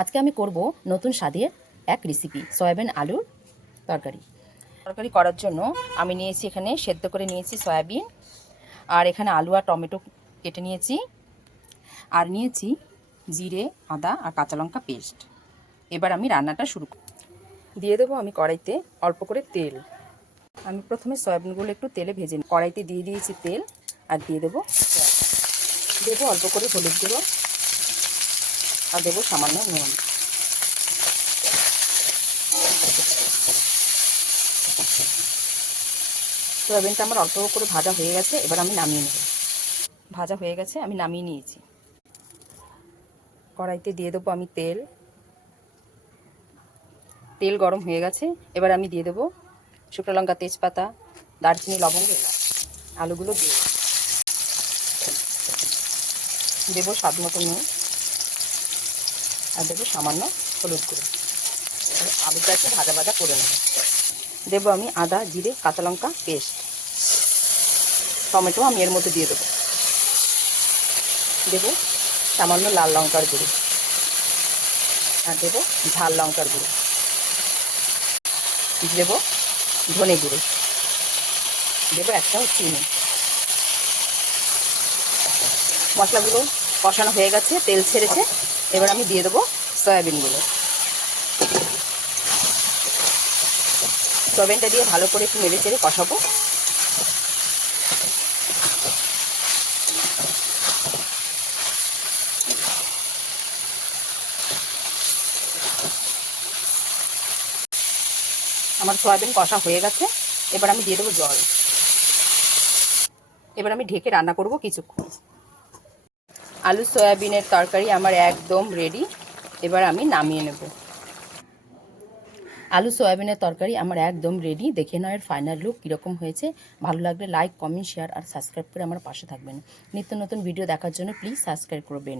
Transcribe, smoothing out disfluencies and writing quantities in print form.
আজকে আমি করব নতুন স্বাদের এক রেসিপি সয়াবিন আলুর তরকারি করার জন্য আমি নিয়েছি এখানে সেদ্ধ করে নিয়েছি সয়াবিন, আর এখানে আলু আর টমেটো কেটে নিয়েছি, আর নিয়েছি জিরে, আদা আর কাঁচা লঙ্কা পেস্ট। এবার আমি রান্নাটা শুরু দিয়ে দেবো আমি কড়াইতে অল্প করে তেল। আমি প্রথমে সয়াবিনগুলো একটু তেলে ভেজে নিই। কড়াইতে দিয়ে দিয়েছি তেল, আর দিয়ে দেবো অল্প করে হলুদ গুঁড়ো, আর দেবো সামান্য নুন। সয়াবিনটা আমার অল্প করে ভাজা হয়ে গেছে, এবার আমি নামিয়ে নেব। ভাজা হয়ে গেছে, আমি নামিয়ে নিয়েছি। কড়াইতে দিয়ে দেবো আমি তেল গরম হয়ে গেছে, এবার আমি দিয়ে দেবো শুকনো লঙ্কা, তেজপাতা, দারচিনি, লবঙ্গ, এলাচ। আলুগুলো দিয়ে দেবো স্বাদ মতো নুন, আর দেবো সামান্য হলুদ গুঁড়ো। আলুটা একটু ভাজা ভাজা করে নেব। দেবো আমি আদা, জিরে, কাঁচা লঙ্কা পেস্ট, টমেটো আমি এর মধ্যে দিয়ে দেবো। দেবো সামান্য লাল লঙ্কার গুঁড়ো, আর দেবো ঝাল লঙ্কার গুঁড়ো, দেবো ধনে গুঁড়ো, দেবো একটা চিনি। মশলাগুলো কষানো হয়ে গেছে, তেল ছেড়েছে, এবার আমি দিয়ে দেবো সয়াবিনগুলো। সয়াবিনটা দিয়ে ভালো করে একটু নেড়ে চেড়ে কষাবো। আমার সয়াবিন কষা হয়ে গেছে, এবার আমি দিয়ে দেবো জল। এবার আমি ঢেকে রান্না করব কিছুক্ষণ। আলু সয়াবিনের তরকারি আমার একদম রেডি, এবার আমি নামিয়ে নেব। আলু সয়াবিনের তরকারি আমার একদম রেডি। দেখে নাও এর ফাইনাল লুক কীরকম হয়েছে। ভালো লাগলে লাইক, কমেন্ট, শেয়ার আর সাবস্ক্রাইব করে আমার পাশে থাকবেন। নিত্য নতুন ভিডিও দেখার জন্য প্লিজ সাবস্ক্রাইব করবেন।